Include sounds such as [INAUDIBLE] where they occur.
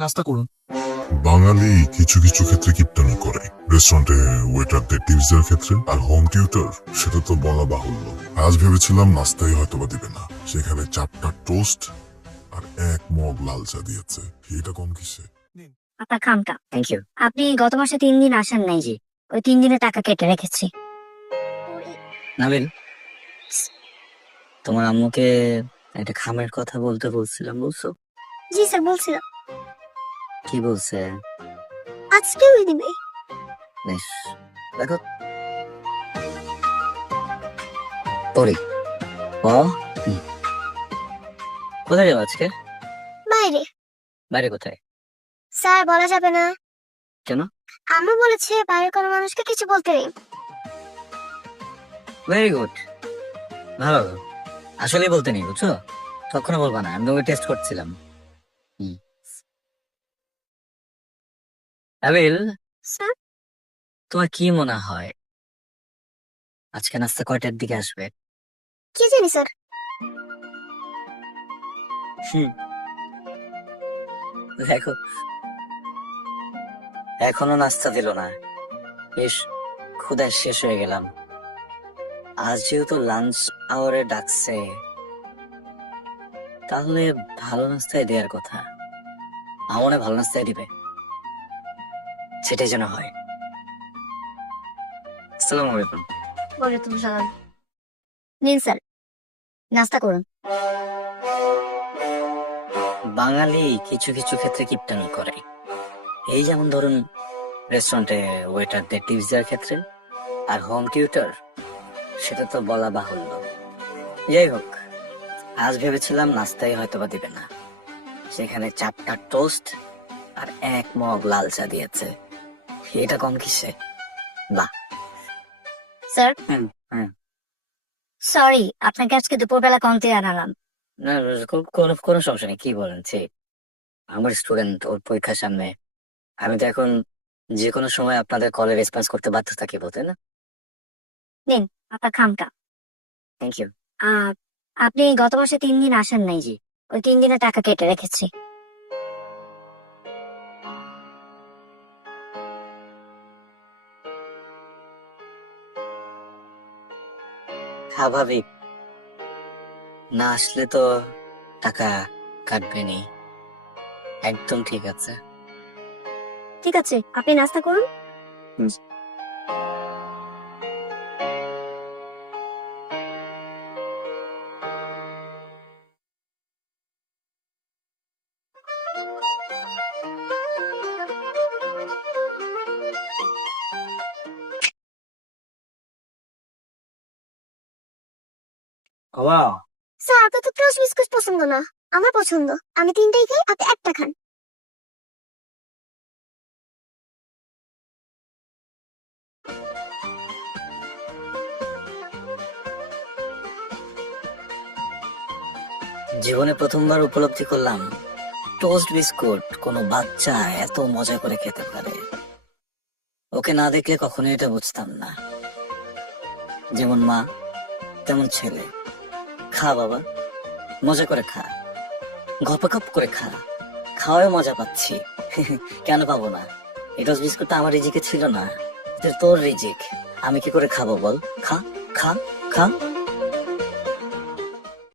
নাস্তা করুন। বাঙালি কিছু কিছু ক্ষেত্রে কিপটামি করে। রেস্টুরেন্টে ওয়েটারদের টিপস দেওয়ার ক্ষেত্রে আর হোম টিউটর সেটা তো বলা বাহুল্য। আজ ভেবেছিলাম নাস্তাই হয়তো বা দিবে না। সেখানে চারটা টোস্ট আর এক মগ লাল চা দিয়েছে। এটা কম কিসে? আপনার খামটা থ্যাংক ইউ আপনি গত মাসে তিন দিন আসেন নাই জি ওই তিন দিনের টাকা কেটে রেখেছি। নাবিল তোমার আম্মুকে একটা খামের কথা বলতে বলছিলাম বলছো জি স্যার বলছিলাম। কি বলছে? আজকে ওই দিবে। বেশ দেখো। পড়ি। ও। কোথায় যাব আজকে? বাইরে। বাইরে কোথায়? স্যার বলা যাবে না। কেন? আম্মু বলেছে বাইরের কোনো মানুষকে কিছু বলতে নেই। ভেরি গুড ভালো। আসলে বলতে নেই বুঝছ? তখনও বলবা না। আমি তোমাকে টেস্ট করছিলাম। হুম। আবিল স্যার? তোমার কি মনে হয়? আজকে নাস্তা কয়টার দিকে আসবে? কি জানি স্যার? হুম। দেখো এখনও নাস্তা দিল না। বেশ ক্ষুদায় শেষ হয়ে গেলাম। আজ যেহেতু লাঞ্চ আওয়ারে ডাকছে তাহলে ভালো নাস্তায় দেওয়ার কথা। আমার ভালো নাস্তায় দিবে। সেটাই যেন হয়। আসসালামু আলাইকুম। তুমি সালাম। নিন স্যার নাস্তা করুন। বাঙালি কিছু কিছু ক্ষেত্রে কিপটামি করে। এই যেমন ধরুন রেস্টুরেন্টে ওয়েটারদের টিপস দেওয়ার ক্ষেত্রে আর হোম টিউটার সেটা তো বলা বাহুল্য। যাই হোক আজ ভেবেছিলাম নাস্তাই হয়তো বা দিবে না। সেখানে চারটা টোস্ট আর এক মগ লাল চা দিয়েছে। এটা কম কিসে? বাহ। স্যার? হুম, হুম। সরি আপনাকে আজকে দুপুরবেলা কমতে আনালাম। না কোনো কোনো সমস্যা নেই কি বলেন ঠিক আমার স্টুডেন্ট ওর পরীক্ষার সামনে আমি তো এখন যে কোনো সময় আপনাদের কলে রেসপন্স করতে বাধ্য থাকি বলতে না? নিন আপনার খামটা। থ্যাংক ইউ আপনি গত মাসে তিন দিন আসেন নাই জি। ওই তিন দিনের টাকা কেটে রেখেছি। স্বাভাবিক। না আসলে তো টাকা কাটবে নি একদম ঠিক আছে। ঠিক আছে আপনি নাস্তা করুন। ওয়াও স্যার আপনার তো ক্রাশ বিস্কুট পছন্দ না। আমার পছন্দ। আমি তিনটাই খাই আপনি একটা খান। জীবনে প্রথমবার উপলব্ধি করলাম টোস্ট বিস্কুট কোনো বাচ্চা এত মজা করে খেতে পারে। ওকে না দেখলে কখনোই এটা বুঝতাম না। যেমন মা তেমন ছেলে। খা বাবা। মজা করে খা। গপ গপ করে খা। খাওয়ায় মজা পাচ্ছি। [LAUGHS] কেন পাবো না? এই বিস্কুট তো আমার রিজিকে ছিল না। এটা তোর রিজিক। আমি কি করে খাব বল? খা খা খা।